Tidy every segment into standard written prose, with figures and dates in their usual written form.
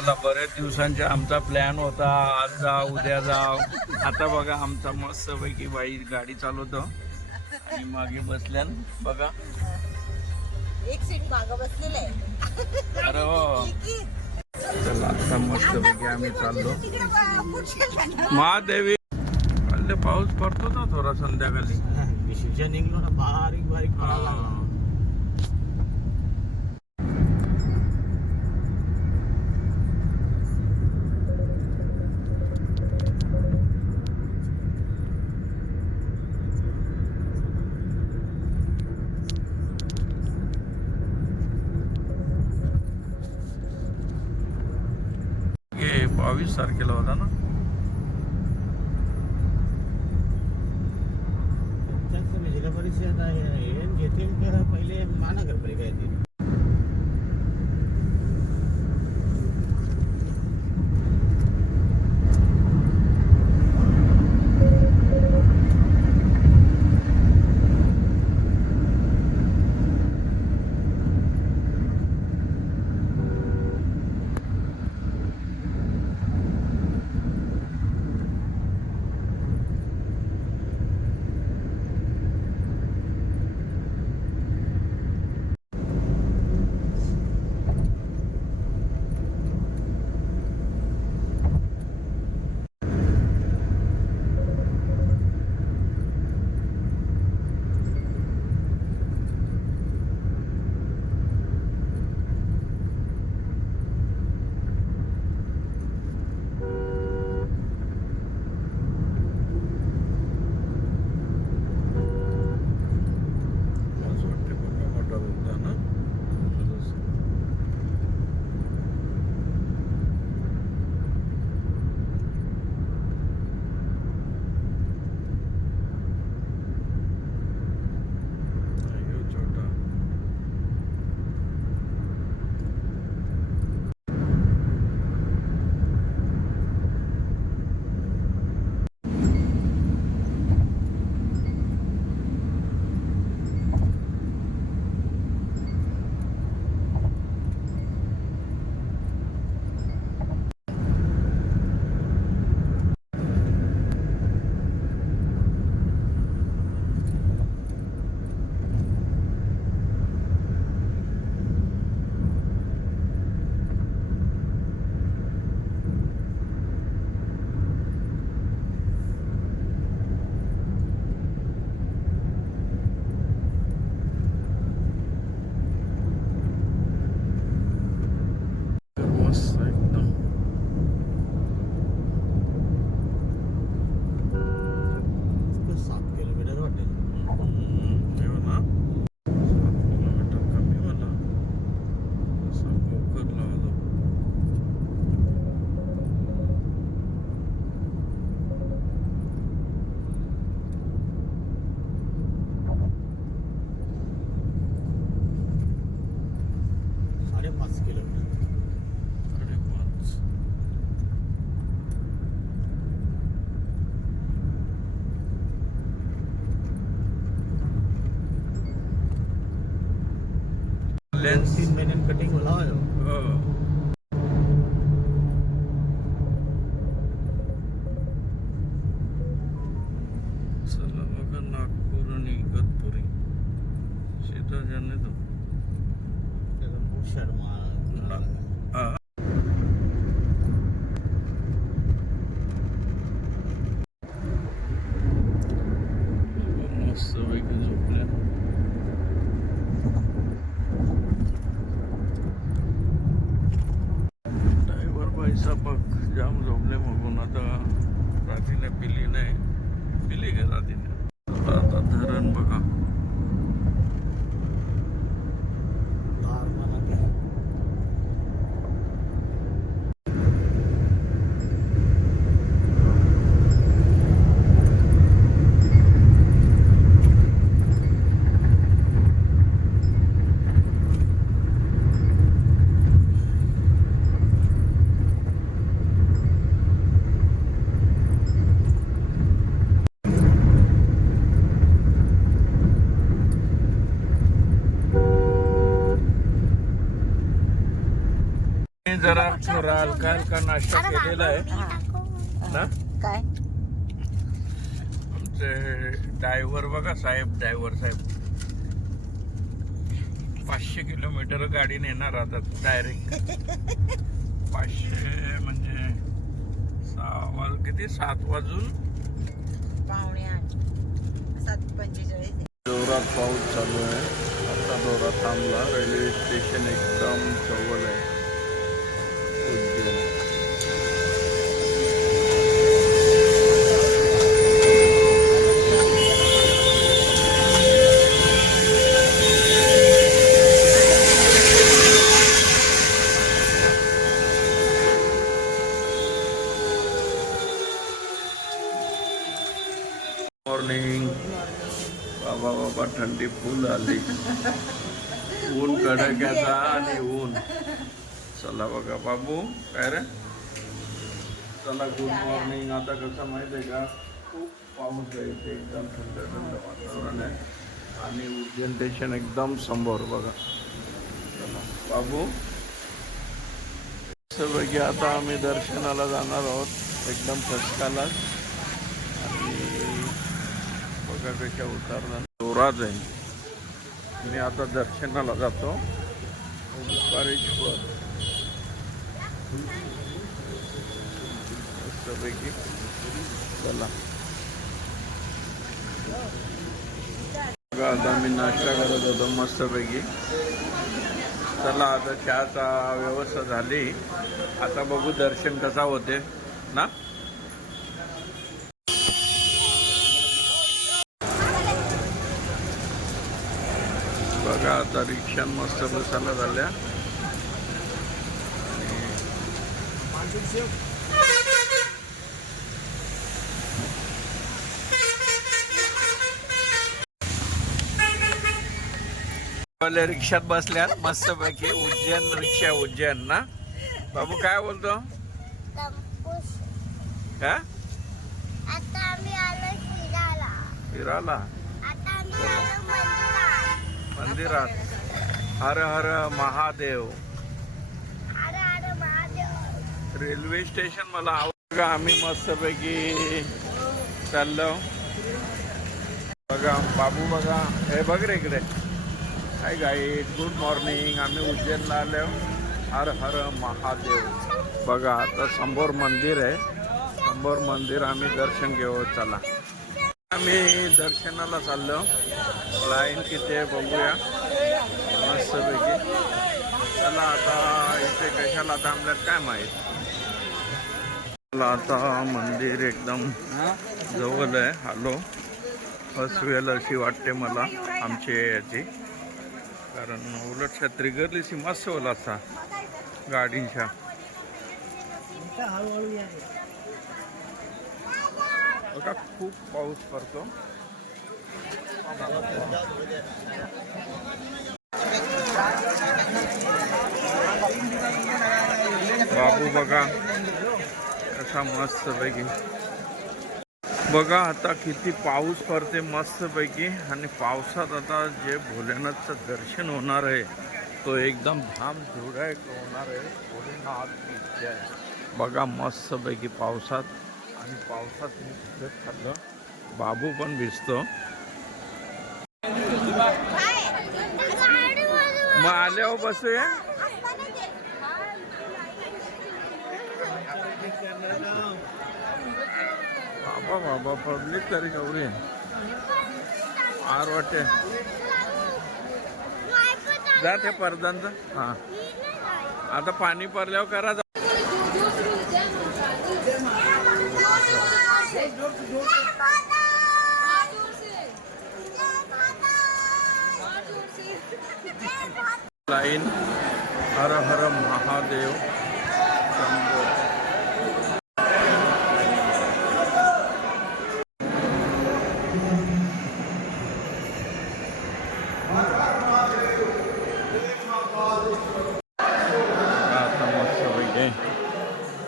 चला बऱ्याच दिवसांचा आमचा प्लॅन होता, आज जाव उद्या जाव. आता बघा आमचा मस्त पैकी बाई गाडी चालवतो आणि मागे बसल्यान बघा. एक सीट मागं बसलेलं आहे. अरे हो, चला आता मस्त पैकी आम्ही चाललो महादेवी. हल्ले पाऊस पडतो ना थोडा संध्याकाळी. निघलो ना, बारीक बारीक पडायला लागला. हे 22 तारखेला होता ना. जिल्हा परिषद घेतील पहिले महानगरपालिका येतील. मस्त एकदम. 7 किलोमीटर वाटेल. हो ना, 7 किलोमीटर कमी मला असा पोखरला होतो. साडेपाच किलोमीटर. 5.5. लेन्स 3 महिन्यात कटिंग होला हो. चला बघा नागपूर आणि इगतपुरी सीधा जाने दो. शर्मा हा. मस्त पैकी झोपल्या. ड्रायव्हर पैसा बघ जाम झोपले बघून. आता रात्रीने पिली नाही, पिली का रात्रीने. आता धरण बघा. जरा थोडा हलका हलका नाश्ता केलेला आहे ना. काय आमचे ड्रायव्हर बघा ड्रायव्हर साहेब 500 किलोमीटर गाडी नेणार आता डायरेक्ट. 500 म्हणजे 7 वाजून 7:45 7:45. जोरात पाऊस चालू आहे. आता जोरात थांबला. रेल्वे स्टेशन एकदम जवळ आहे उज्जैन. मॉर्निंग. बाबा थंडी फुल आली. ऊन कडाक्याचा आणि ऊन. चला बघा बाबू काय रे. चला गुड मॉर्निंग. आता कसं माहिती आहे का, खूप पाऊस आहे इथे. एकदम थंड थंड वातावरण आहे आणि उज्जैन स्टेशन एकदम समोर बघा. चला बाबू सगळं आता आम्ही दर्शनाला जाणार आहोत एकदम फसकाला. बघा कशा उतरणार जोरात आहे. मी आता दर्शनाला जातो ओंकारेश्वर मस्तपैकी. चला बघा आता मी नाश्ता करत होतो मस्तपैकी. चला आता चहाचा व्यवस्था झाली. आता बघू दर्शन कसा होते ना. बघा आता रिक्षा मस्त बसायला झाल्या. रिक्षात बसल्या मस्तपैकी. उज्जैन ना. बाबू काय बोलतो का. आता आम्ही आलो फिरायला आता आम्ही आलो मंदिरात. हर हर महादेव. हर हर महादेव. रेल्वे स्टेशन मला आवडलं. आम्ही मस्तपैकी चाललो. बघा बाबू बघा हे बघ रे इकडे. हाय गाईड गुड मॉर्निंग. आम्ही उज्जैनला आलो. हर हर महादेव. बघा आता समोर मंदिर आहे. समोर मंदिर आम्ही दर्शन घेऊ. चला आम्ही दर्शनाला चाललो. लाईन किती आहे बघूया मस्तपैकी. चला आता इथे कशाला थांबल्यात काय माहीत. चला आता मंदिर एकदम जवळ आहे. आलो. फर्स्ट वेळ अशी वाटते मला आमची याची. कारण उलट छत्री गर्दीची मस्त होला असा गाडींच्या. बघा खूप पाऊस पडतो. बाबू बघा कसा मस्त पैकी. बघा आता किती पाऊस पडते मस्त पैकी. आणि पावसात आता जे भोलेनाथचं दर्शन होणार आहे तो एकदम धामधुडायक होणार आहे. भोलेनाथ बघा मस्त पैकी पावसात. आणि पावसात मी भिजत खाल्लं. बाबू पण भिजतो. मग आल्यावर बसूया. बाबा पब्लिक तरी गौरी आर वाटते. जा ते पडद्यांचं. हां आता पाणी पडल्यावर करा. लाईन हर हर महादेव. आता मस्त पैकी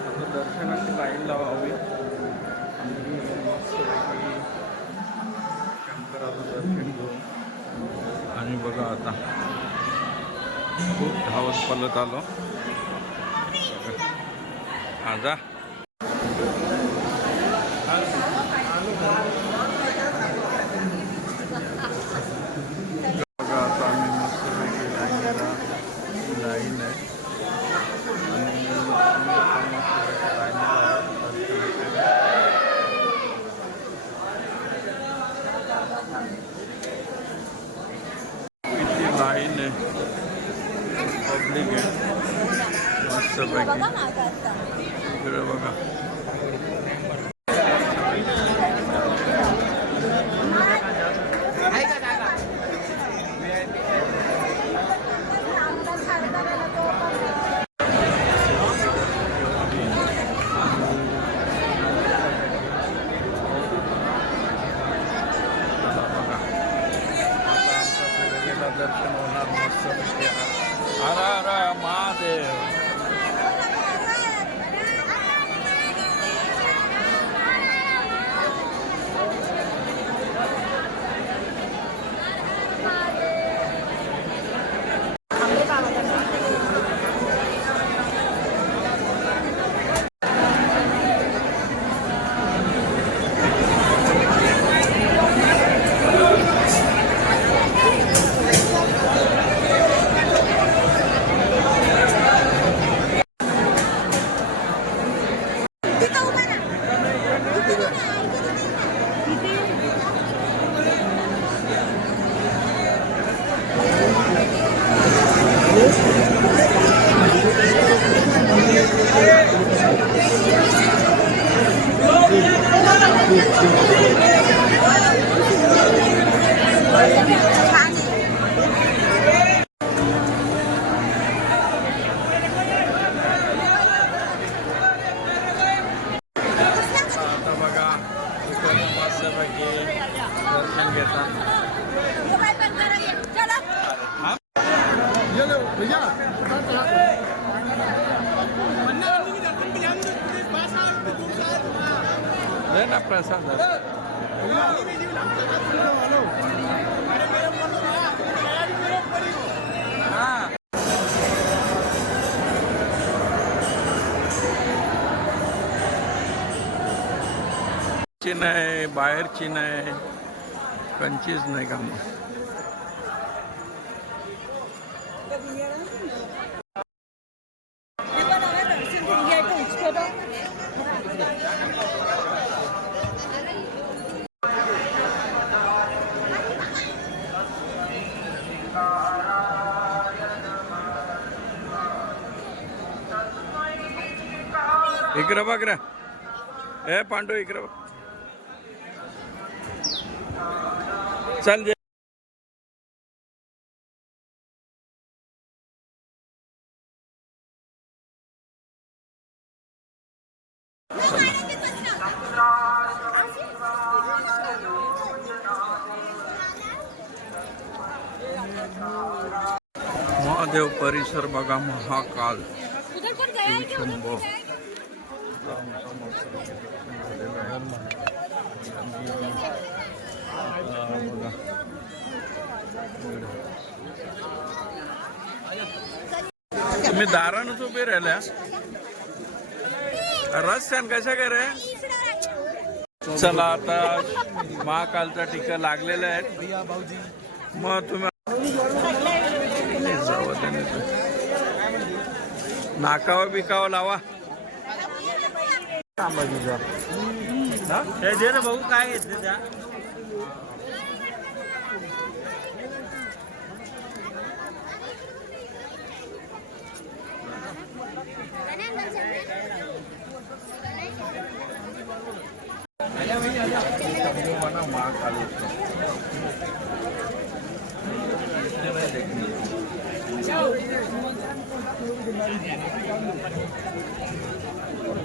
आता दर्शनाची लाईन लावावी. मस्तपैकी शंकराचं दर्शन घेऊ. आणि बघा आता खूप धावत पलत आलो. आजा बघा आता आम्ही मस्तपैकी लाईन आहे आणि मस्तपैकी लाईनीला किती लाईन आहे पब्लिक आहे मस्तपैकी इकडे बघा दर्शन होणार मस्तपैकी हर हर महादेव आता बघा मस्तपैकी दर्शन घेतात दे ना प्रसाद हा ची नाही बाहेरची नाही कंचीच नाही काम इकडे बघ रे ए पांडू इकडे बघ चल जे महादेव परिसर बघा महाकाल शंभो तुम्ही दारानच उभे राहिल्या रस्त्यान कशा काय रे चला आता महाकालचा टीका लागलेला आहे मग तुम्ही नाकावर बिकावं लावा हे दे ना भाऊ काय घेतले त्या महाकाल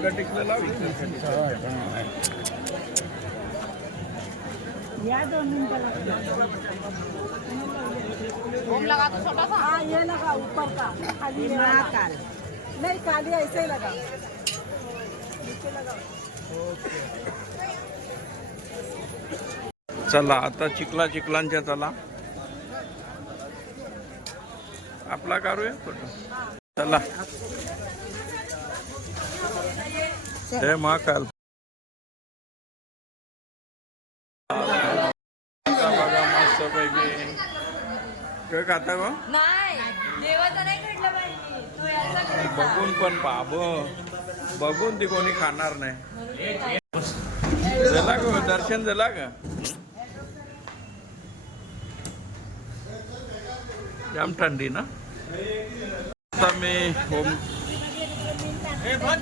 टिकलेला ओम लगा तो छोटा सा हाँ ये लगा ऊपर का खाली ये महाकाल नहीं खाली ऐसे ही लगा नीचे लगा चला आता चिखलांच्या चला आपला काढूया फोटो चला हे महाकाल बघा मस्त पैकी काय खाता गो नाही देवाचं नाही घडलं पाहिजे तो याचा घडला. बघून पण बाब बघून ती कोणी खाणार नाही झाला ग दर्शन झाला का जाम थंडी ना आता मी होम जेवण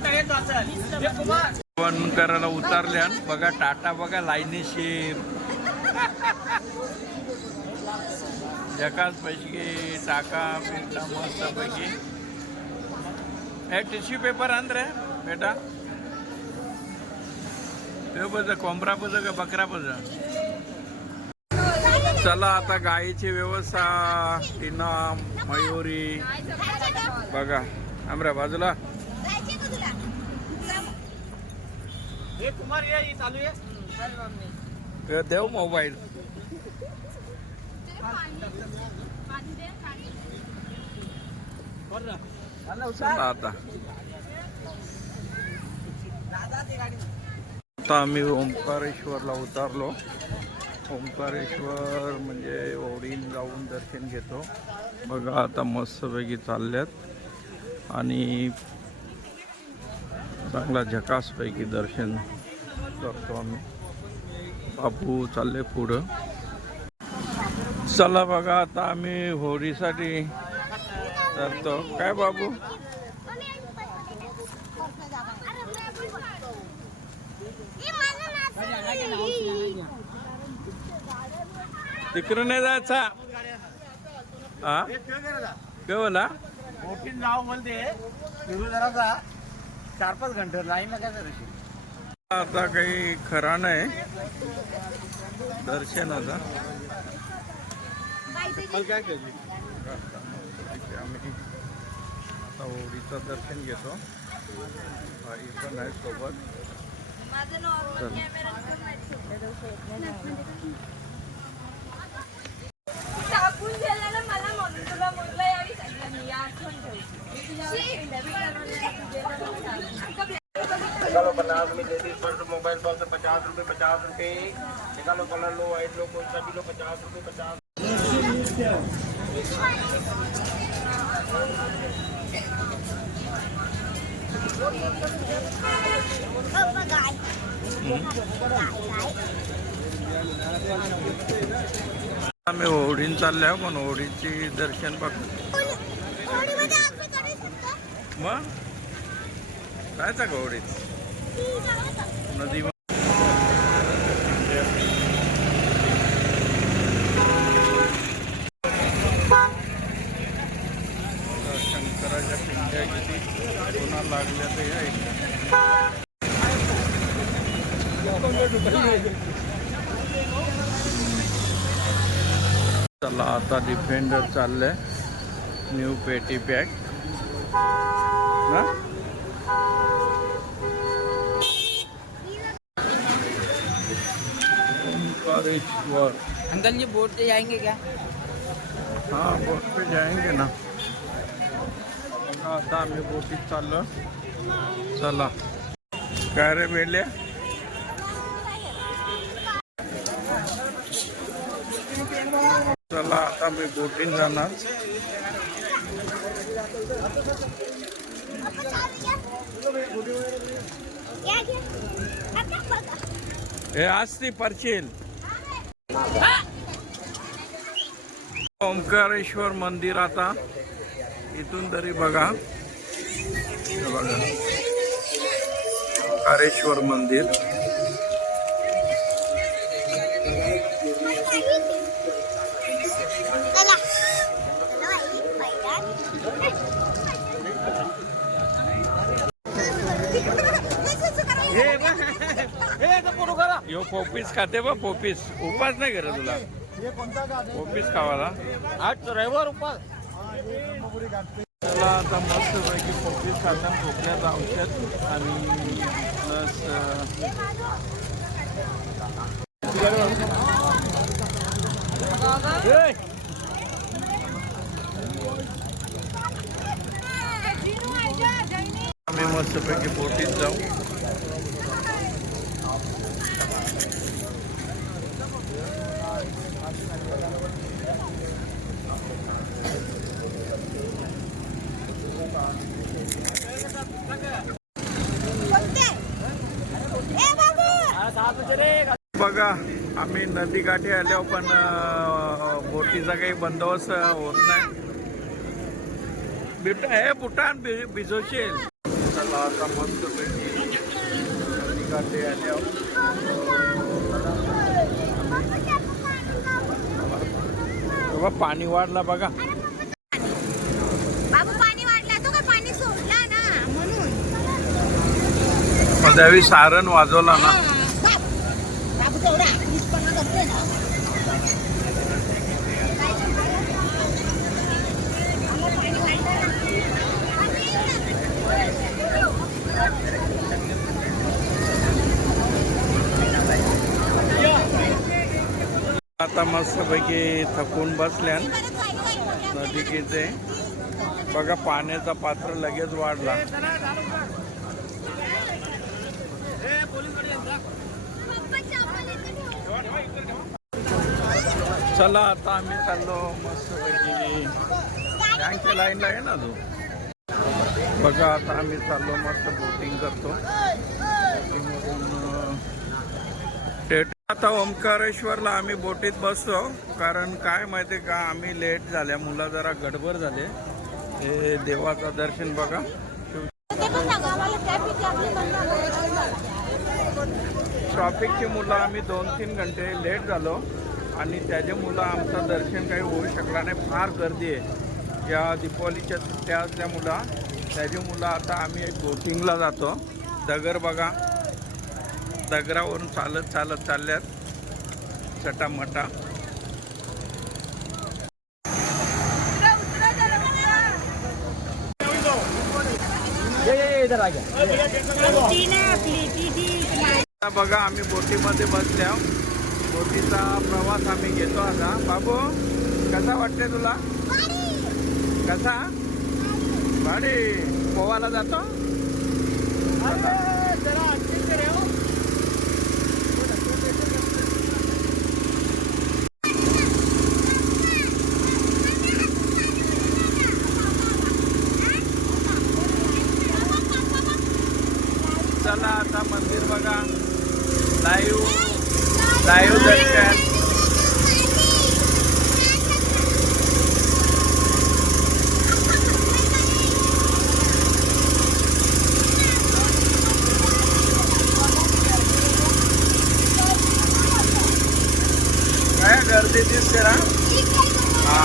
करायला उतरल्या बघा टाटा बघा लाईनीशीर जकाच पैकी टाका पिंटा मस्त पैकी हे टिश्यू पेपर आण रे बेटा ते बघ कोंबरा बघ का बकरा बघ चला आता गाईची व्यवस्था टीना मयुरी बघा आमऱ्या बाजूला देव मोबाईल चला आता आम्ही ओंकारेश्वरला उतरलो ओंकारेश्वर म्हणजे ओढीन जाऊन दर्शन घेतो बघा आता मस्तपैकी चालल्यात आणि चांगला झकासपैकी दर्शन करतो आम्ही बापू चालले पुढं चला बघा आता आम्ही होडीसाठी जातो काय बाबू तिकडे नाही जायचा हा काय बोला बोटीन जाव बोलते फिरू जरा 4-5 घंटे लाईनला काय करायची आता काही खरा नाही दर्शन आता काय केली आम्ही आता होडीचं दर्शन घेतो भाई पण आहे सोबत माझं नॉर्मल कॅमेरा टाकून गेलेलं मला म्हणून तुला म्हटलं यावी सांगितलं मी आठवण निकालो 50 में लेडीज फर्स्ट मोबाइल कॉल से 50 रुपये निकालो कलर लो वाइट लो कौन सा भी लो 50 रुपये 50 आम्ही होडीन चालल्या पण होडीची दर्शन बघ मग जायचं का होडीत नदी शंकराच्या पिंड्या किती पुन्हा लागल्या तर चला आता डिफेंडर चाललंय न्यू पेटी पॅक ना ओंकारेश्वर अंकल जी बोट पे जाएंगे क्या? हाँ बोट पे जाएंगे ना आता आम्ही बोटीत चाललो चला काय रे बेले चला आता मी बोटीन जाणार हे असती परचील ओंकारेश्वर मंदिर आता इथून तरी बघा हे बघा ओंकारेश्वर मंदिर यो पोपीस खाते बा पोपीस उपास नाही करत तुला पोपीस खावाला आज रविवार उपास त्याला आता मस्त पैकी पोपीस खाताना खोकल्याचं औषध आणि प्लस आम्ही मस्तपैकी बोटीत जाऊ. बघा आम्ही नदीकाठी आलो पण बोटीचा काही बंदोबस्त होत नाही. बिबटा हे बुटान भिजवशील. चला आता मस्त नदीकाठी आलो. बघा पाणी वाढला बघा. बाबू पाणी वाढला तो काय पाणी सोडला ना म्हणून. त्यावेळी सारण वाजवला ना. बाबू तेवढा निष्पन्न करतोय ना. आता मस्तपैकी थकून बसल्या नदीकीचे. बघा पाण्याचा पात्र लगेच वाढला. चला आता आम्ही चाललो मस्तपैकी बँकच्या लाईनला आहे ना तो. बघा आता आम्ही चाललो मस्त बोटिंग करतो. आता ओंकारेश्वरला आम्ही बोटीत बसतो कारण काय माहिती का आम्ही लेट झाल्या. मुलं जरा गडबड झाले. हे देवाचं दर्शन बघा. ट्रॉफिकची मुलं आम्ही 2-3 घंटे लेट झालो आणि त्याच्या मुलं आमचं दर्शन काही होऊ शकला नाही. फार गर्दी आहे. या दीपावलीच्या सुट्ट्या असल्यामुळं त्याची मुलं आता आम्ही बोटिंगला जातो. दगर बघा दगरावरून चालत चालत चालल्यात चटामटा. बघा आम्ही बोटीमध्ये बसल्या. बोटीचा प्रवास आम्ही घेतो आता. बाबू कसा वाटते तुला? कसा भाडी पोवाला जातो. चला आता मंदिर बघा. लाईव्ह दर्शन. काय गर्दी दिसते ना. हा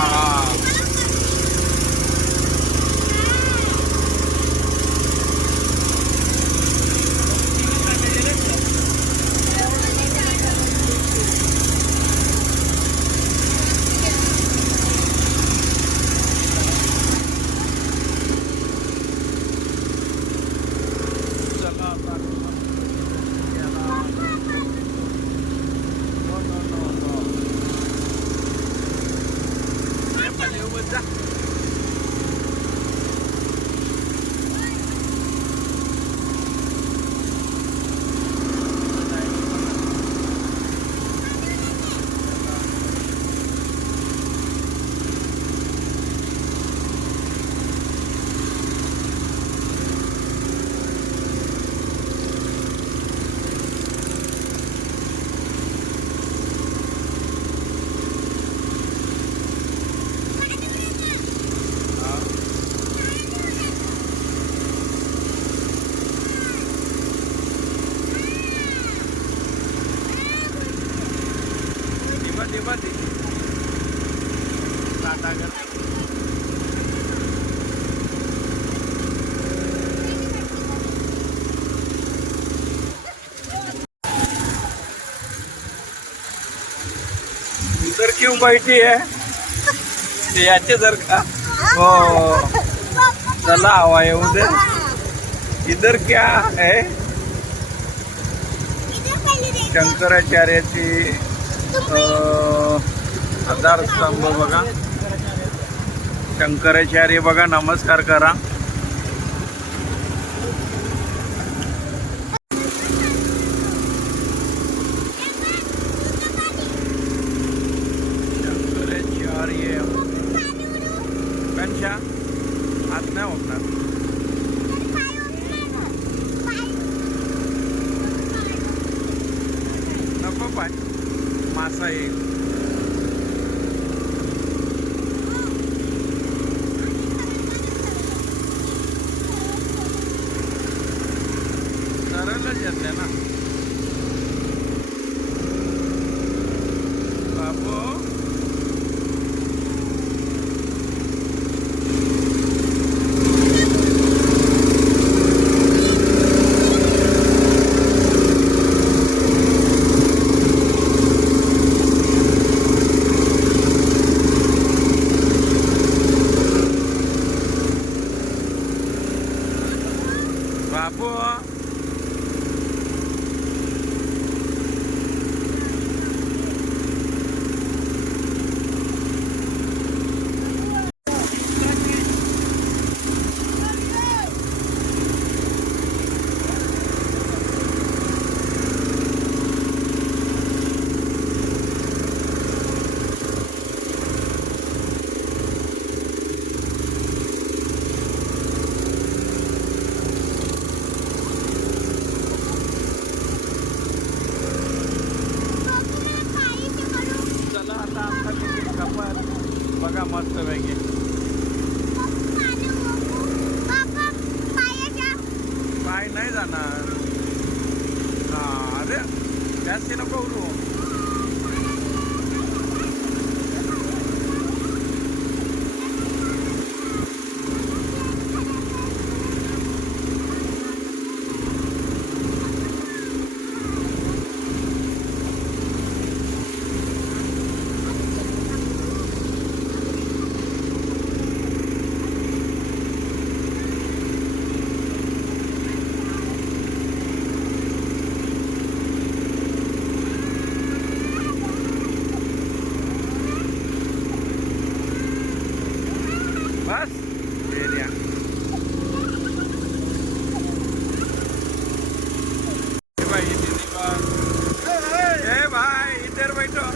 इधर क्यों बैठी है? याचे जर का हो चला हवा येऊ दे. इधर क्या है? शंकराचार्याची आधारस्तंभ बघा. शंकराचार्य बघा नमस्कार करा. असा आहे. सरळच येते ना बाबू. बाबू चला आता आमचा तिकीट कपात बघा मस्त पैकी. पाय नाही जाणार. हा अरे जास्ती नको उरू. बस एरिया. भाई दीदी भाई इधर बैठो.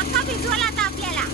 अक्का भिजवला आता आपल्याला.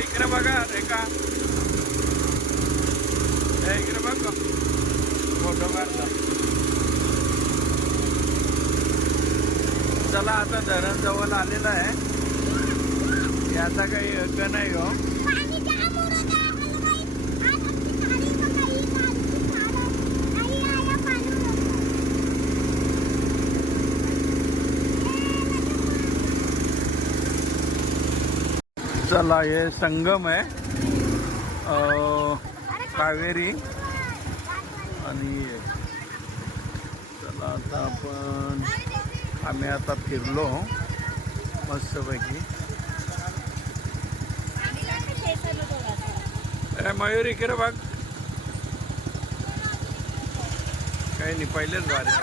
इकडे बघा रेखा. इकडे बघ फोटो काढता. चला आता धरण जवळ आलेलं आहे. याचा काही हक्क नाही हो. चला हे संगम आहे कावेरी आणि चला आता आम्ही आता फिरलो मस्तपैकी. मयूर इकडे बघ. काही नाही पहिलेच बारे.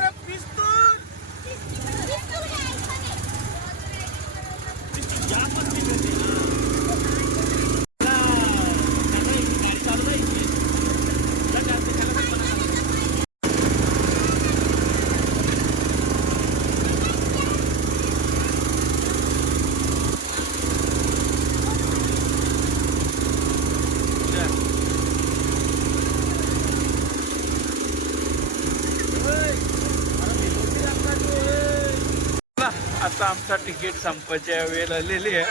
आता आमचा तिकीट संपायच्या वेळ आलेली आहे.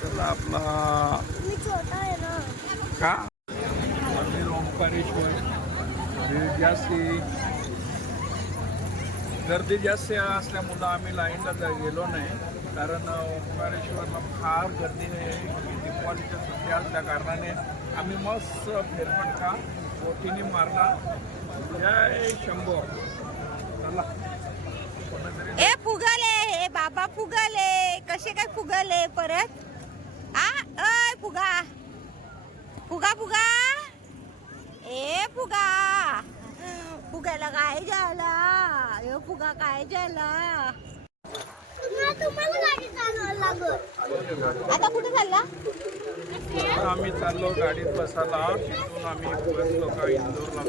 चला आपला का मंदिर ओंकारेश्वर गर्दी जास्त असल्यामुळं आम्ही लाईनला गेलो नाही, कारण ओंकारेश्वरला फार गर्दी आहे. दिवाळीच्या सुट्ट्या असल्या कारणाने आम्ही मस्त फेरफटका बोटीने मारला. जय शंभो. चला ए फुगाले, हे बाबा फुगाले, कसे काय फुगाले परत? अय फुगा फुगा फुगा, ए फुगा, फुगायला काय झाला? ए फुगा काय झाला? आता कुठे चालला? आम्ही चाललो गाडीत बसायला. तिथून आम्ही बसलो का इंदोरला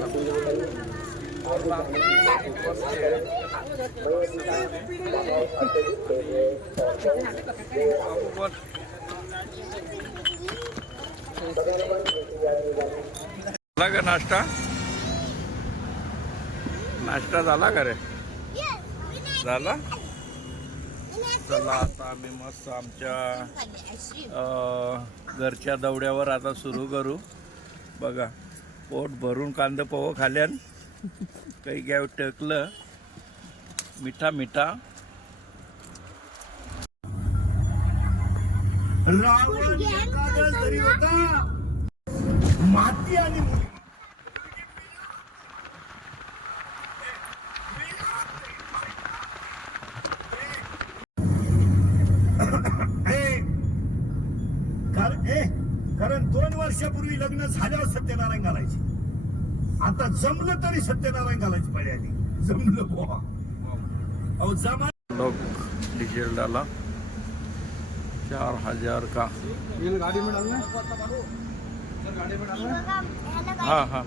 झाला का नाश्ता? नाश्ता झाला का रे? झाला. चला आता आम्ही मस्त आमच्या घरच्या दौड्यावर आता सुरू करू. बघा पोट भरून कांदा पोहा खाल्यान काही घ्याव टकलं मिठा मिठा. रावण एकादश तरी होता माती आणि कारण 2 वर्षापूर्वी लग्न झाल्यावर सत्यनारायण घालायचे. आता जमलं तरी सत्यनारायण घालायची पाहिजे आधी. जमलं बुवा. अहो जमा लोग डीजल डाला 4000 का. गाड़ी में डालना, गाड़ी में डालना. हाँ हाँ